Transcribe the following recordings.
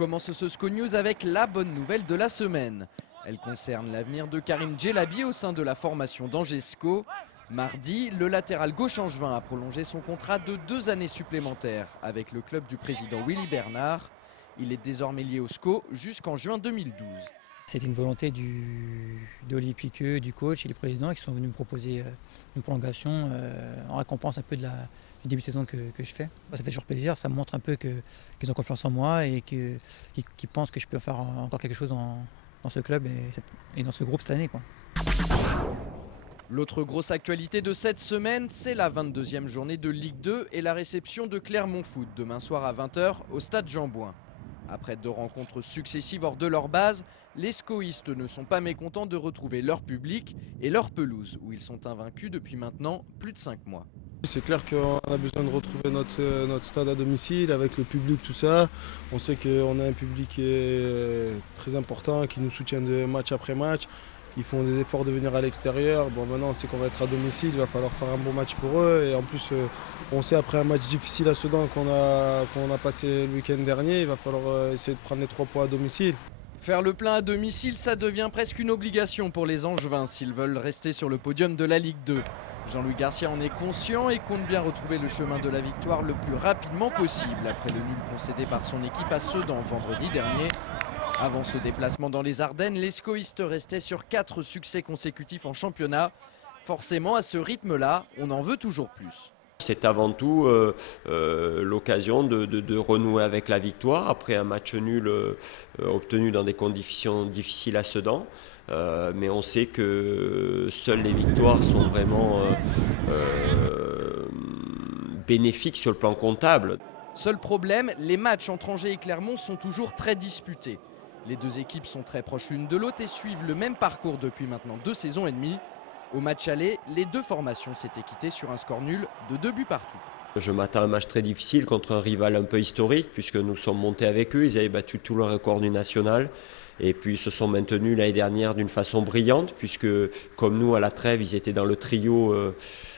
commence ce SCO News avec la bonne nouvelle de la semaine. Elle concerne l'avenir de Karim Djelabi au sein de la formation d'Angers SCO. Mardi, le latéral gauche angevin a prolongé son contrat de 2 années supplémentaires avec le club du président Willy Bernard. Il est désormais lié au SCO jusqu'en juin 2012. C'était une volonté d'Olivier Piqueux, du coach et du président qui sont venus me proposer une prolongation en récompense un peu du début de saison que je fais. Ça fait toujours plaisir, ça montre un peu qu'ils ont confiance en moi et qu'ils pensent que je peux faire encore quelque chose dans ce club et dans ce groupe cette année, quoi. L'autre grosse actualité de cette semaine, c'est la 22e journée de Ligue 2 et la réception de Clermont Foot demain soir à 20 h au stade Jean-Bouin. Après 2 rencontres successives hors de leur base, les SCOistes ne sont pas mécontents de retrouver leur public et leur pelouse, où ils sont invaincus depuis maintenant plus de 5 mois. C'est clair qu'on a besoin de retrouver notre stade à domicile avec le public, tout ça. On sait qu'on a un public qui est très important, qui nous soutient de match après match. Ils font des efforts de venir à l'extérieur. Bon, maintenant, on sait qu'on va être à domicile, il va falloir faire un bon match pour eux. Et en plus, on sait après un match difficile à Sedan qu'on a passé le week-end dernier, il va falloir essayer de prendre les 3 points à domicile. Faire le plein à domicile, ça devient presque une obligation pour les Angevins s'ils veulent rester sur le podium de la Ligue 2. Jean-Louis Garcia en est conscient et compte bien retrouver le chemin de la victoire le plus rapidement possible après le nul concédé par son équipe à Sedan vendredi dernier. Avant ce déplacement dans les Ardennes, les SCOistes restaient sur 4 succès consécutifs en championnat. Forcément, à ce rythme-là, on en veut toujours plus. C'est avant tout l'occasion de renouer avec la victoire après un match nul obtenu dans des conditions difficiles à Sedan. Mais on sait que seules les victoires sont vraiment bénéfiques sur le plan comptable. Seul problème, les matchs entre Angers et Clermont sont toujours très disputés. Les 2 équipes sont très proches l'une de l'autre et suivent le même parcours depuis maintenant 2 saisons et demie. Au match aller, les 2 formations s'étaient quittées sur un score nul de 2 buts partout. Je m'attends à un match très difficile contre un rival un peu historique puisque nous sommes montés avec eux. Ils avaient battu tout le record du national et puis ils se sont maintenus l'année dernière d'une façon brillante puisque comme nous à la trêve, ils étaient dans le trio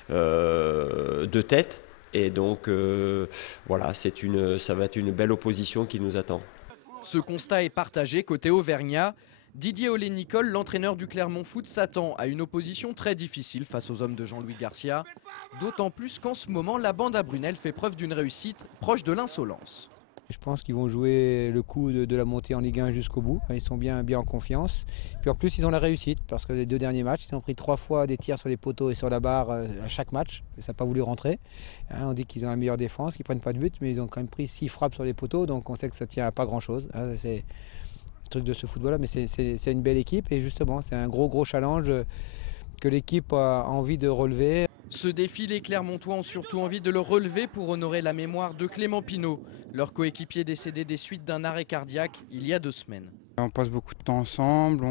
de tête. Et donc voilà, ça va être une belle opposition qui nous attend. Ce constat est partagé côté Auvergnat. Didier Olé-Nicole, l'entraîneur du Clermont Foot, s'attend à une opposition très difficile face aux hommes de Jean-Louis Garcia. D'autant plus qu'en ce moment, la bande à Brunel fait preuve d'une réussite proche de l'insolence. Je pense qu'ils vont jouer le coup de la montée en Ligue 1 jusqu'au bout. Ils sont bien en confiance. Puis en plus, ils ont la réussite parce que les 2 derniers matchs, ils ont pris 3 fois des tirs sur les poteaux et sur la barre à chaque match. Et ça n'a pas voulu rentrer. On dit qu'ils ont la meilleure défense, qu'ils ne prennent pas de but, mais ils ont quand même pris 6 frappes sur les poteaux. Donc on sait que ça ne tient à pas grand-chose. C'est le truc de ce football-là, mais c'est une belle équipe. Et justement, c'est un gros challenge que l'équipe a envie de relever. Ce défi, les Clermontois ont surtout envie de le relever pour honorer la mémoire de Clément Pinault, leur coéquipier décédé des suites d'un arrêt cardiaque il y a 2 semaines. On passe beaucoup de temps ensemble,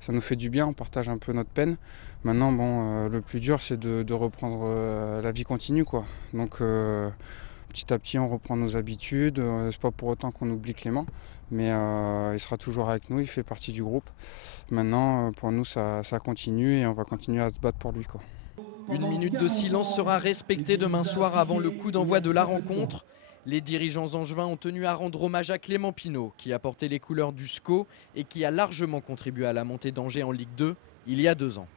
ça nous fait du bien, on partage un peu notre peine. Maintenant, le plus dur, c'est de reprendre la vie continue, quoi. Donc, petit à petit, on reprend nos habitudes. C'est pas pour autant qu'on oublie Clément, mais il sera toujours avec nous, il fait partie du groupe. Maintenant, pour nous, ça continue et on va continuer à se battre pour lui, quoi. 1 minute de silence sera respectée demain soir avant le coup d'envoi de la rencontre. Les dirigeants angevins ont tenu à rendre hommage à Clément Pinault, qui a porté les couleurs du SCO et qui a largement contribué à la montée d'Angers en Ligue 2 il y a 2 ans.